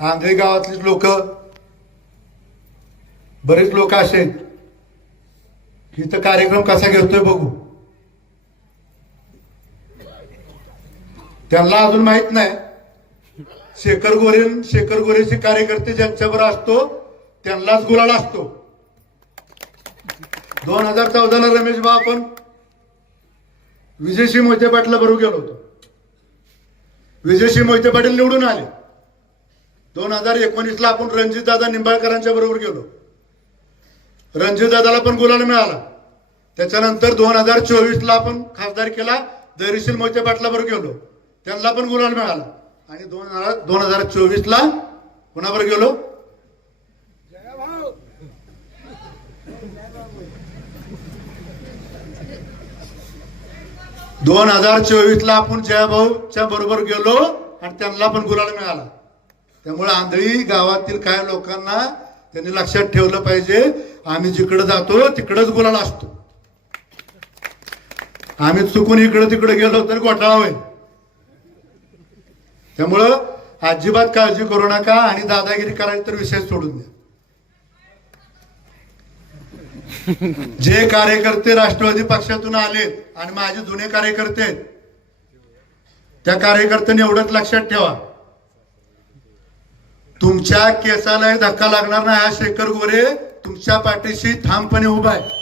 आंधळी गावातली लोक, बरेच लोक असे इथं कार्यक्रम कसा घेतोय बघू. त्यांना अजून माहित नाही शेखर गोरेचे कार्यकर्ते ज्यांच्यावर असतो त्यांनाच गुलाल असतो. 2014ला रमेश भाऊ आपण विजयसिंह मोहिते पाटील बरोबर गेलो होतो. विजयसिंह मोहिते पाटील निवडून आले. 2019ला आपण रणजितदादा निंबाळकरांच्या बरोबर गेलो. रणजितदादाला पण गुलाल मिळाला. त्याच्यानंतर 2024ला आपण खासदार केला, धैर्यशील मोहिते पाटला बरोबर गेलो, त्यांना पण गुलाल मिळाला. आणि 2024ला कोणाबरोबर गेलो? 2024ला आपण जयाभाऊच्या बरोबर गेलो आणि त्यांना पण गुलाल मिळाला. त्यामुळे आंधळी गावातील काय लोकांना त्यांनी लक्षात ठेवलं पाहिजे, आम्ही जिकडे जातो तिकडेच गुलाल असतो. आम्ही चुकून इकडे तिकडे गेलो तर घोटाळा होईल. त्यामुळं अजिबात काळजी करू नका आणि दादागिरी करायची तर विषय सोडून द्या. जे कार्यकर्ते राष्ट्रवादी पक्षातून आले आणि माझे जुने कार्यकर्ते आहेत, त्या कार्यकर्त्यांनी एवढंच लक्षात ठेवा, तुमच्या केसाला धक्का लागणार नाही. हा शेखर गोरे तुमच्या पाठीशी ठामपणे उभा आहे.